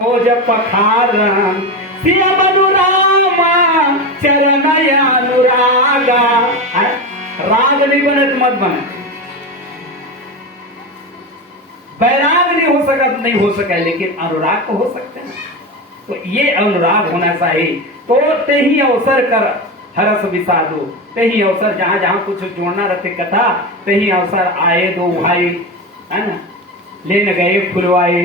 जब पखार सिया मनुरामा चरणय अनुरागा। राग नहीं बने तो मत बने, बैराग नहीं हो सका लेकिन अनुराग तो हो सकते हैं। तो ये अनुराग होना चाहिए। तो ते ही अवसर कर हरस विषादो, ते ही अवसर जहां जहां कुछ जोड़ना रहते कथा, ते ही अवसर आए दो भाई, है ना, लेन गए फुलवाए,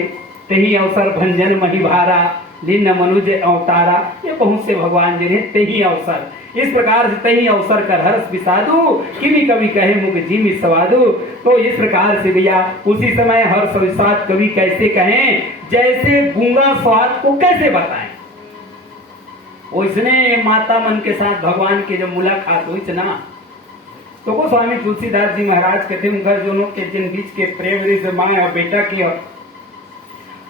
ते ही अवसर भंजन मही भारा, लीन मनुज अवतारा। ये बहुत से भगवान जी ने ते ही अवसर, इस प्रकार से ते ही अवसर कर हर्ष विषादु, किमी कवि कहे मुख जिमी स्वादु। तो इस प्रकार से भैया उसी समय हर्ष विषाद कवि कैसे कहें, जैसे गूंगा स्वाद को कैसे बताएं। उसने माता मन के साथ भगवान की जब मुलाकात हुई ना, तो वो स्वामी तुलसीदास जी महाराज कहते उनका दोनों के जिन बीच के प्रेम से माँ और बेटा की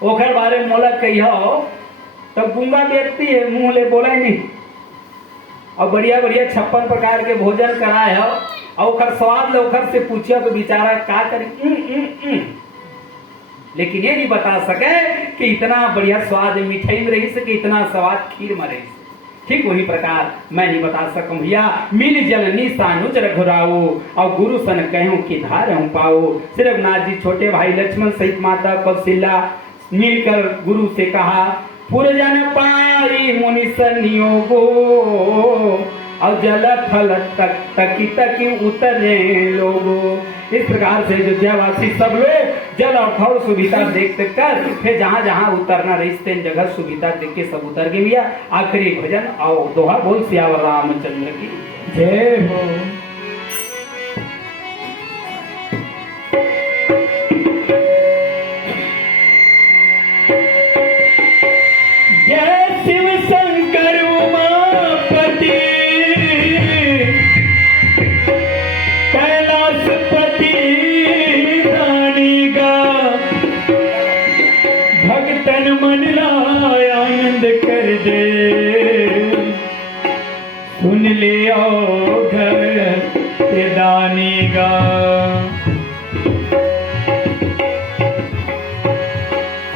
ओखर बारे में मोला कहिया तब गूंगा व्यक्ति है, मुंह ले बोला ही नहीं, और बढ़िया बढ़िया 56 प्रकार के भोजन कराए हो, और ओखर स्वाद ओखर से पूछिया तो बेचारा का करे, लेकिन ये नहीं बता सके कि इतना बढ़िया स्वाद मिठाई में रही सके, इतना स्वाद खीर में रही। ठीक वही प्रकार मैं नहीं बता सकूं भैया, मिल जननी सानुज रघुराओ और गुरु सन कहूं कि धार हूं पाओ। सिर्फ नाथ जी छोटे भाई लक्ष्मण सहित माता कौशल्या मिलकर गुरु से कहा, पुरजन पाई मुनि संयोगो और जल थल तक तकी तकी उतरे लोगो। इस प्रकार से अयोध्यावासी सब लोग जल और थल सुविधा देख कर फिर जहाँ जहाँ उतरना रही जगह सुविधा देख के सब उतर गए भैया। आखिरी भजन और दोहा बोल सियावर रामचंद्र की जय हो। सुन ले आओ घर के दानी गा,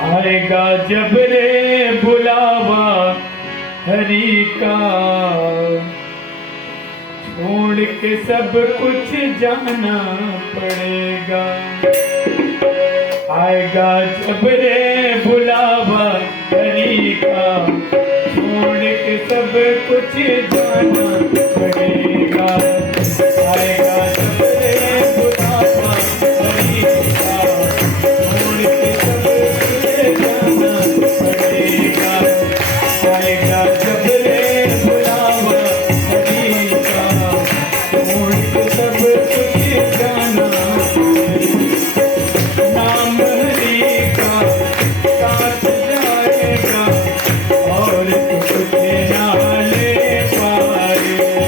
आएगा जब रे बुलावा हरि का, छोड़ के सब कुछ जाना पड़ेगा। आएगा जब रे बुलावा हरि का, छोड़ के सब कुछ जाना पड़ेगा। आएगा जब रे बुलावा हरि का, छोड़ के सब कुछ जाना पड़ेगा। आएगा जब रे बुलावा हरि का, छोड़ के सब कुछ जाना पड़ेगा। नाम हरि का साथ जाएगा और कुछ ना ले पाए।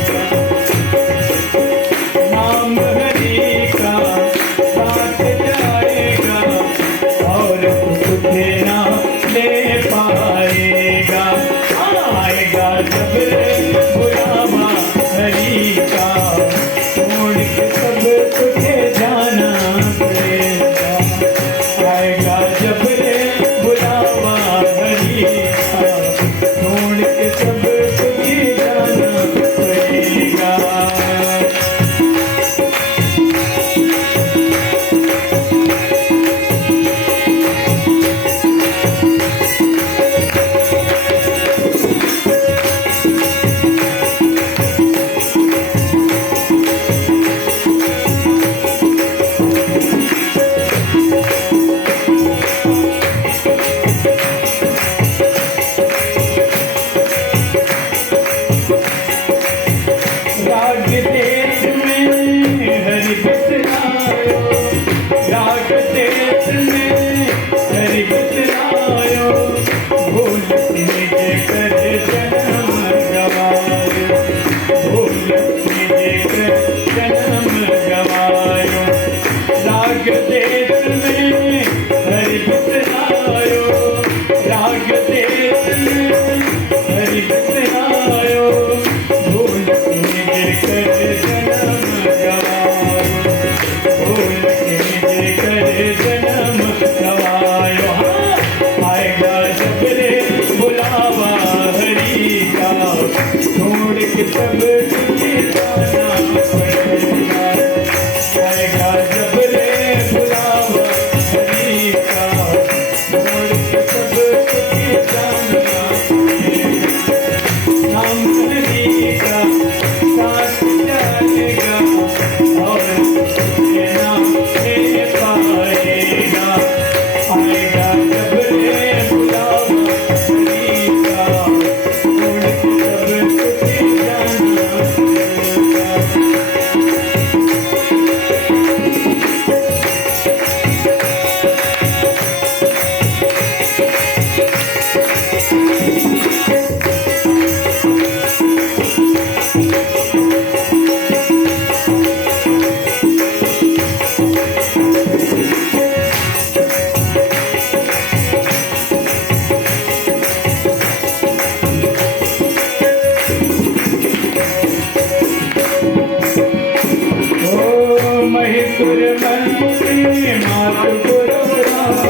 गुरु राम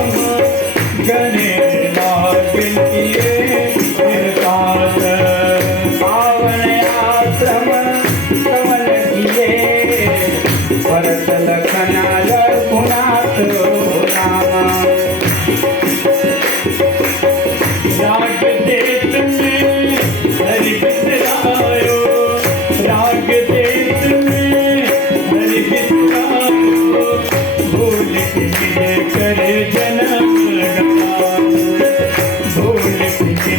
गणे नागिन किए निर्कात पावन आश्रम कमल किए भरत लखन रघुनाथ राम राग देश में हरि बिसरायो राग देश में हरि बिसरायो भूल के करे जन्म गवायो भूल के